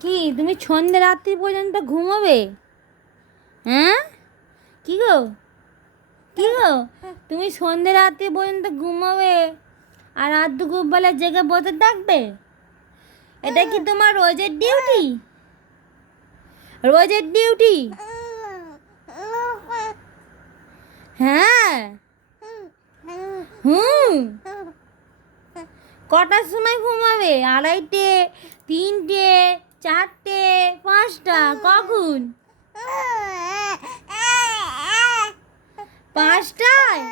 কি, তুমি সন্ধে রাত্রি পর্যন্ত ঘুমোবে? হ্যাঁ? কি গো? কি গো? তুমি সন্ধে রাত্রি পর্যন্ত ঘুমোবে আর রাত দুপুরবেলা জেগে বসে থাকবে? এটা কি তোমার রোজের ডিউটি? রোজের ডিউটি? হ্যাঁ। হুম। কটার সময় ঘুমাবে? আড়াইটে পাঁচটা কখন? পাঁচটায়?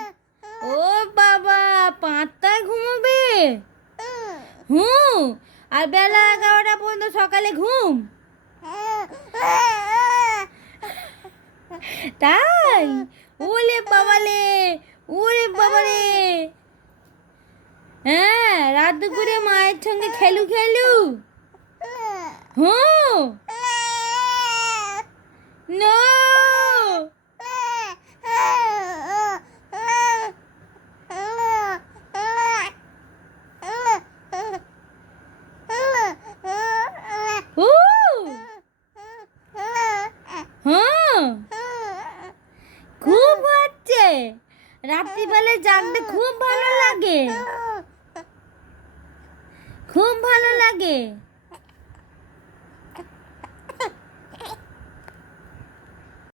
ও বাবা, পাঁচটায় ঘুমোবে? হুম, আর বেলা এগারোটা পর্যন্ত সকালে ঘুম? তাই? ওলে বাবালে ওরে বাবারে। হ্যাঁ রাত দুপুরে মায়ের সঙ্গে খেলু খেলু। হুম? হুম খুব হচ্ছে। রাত্রিবেলা জাগতে খুব ভালো লাগে। খুব ভালো লাগে।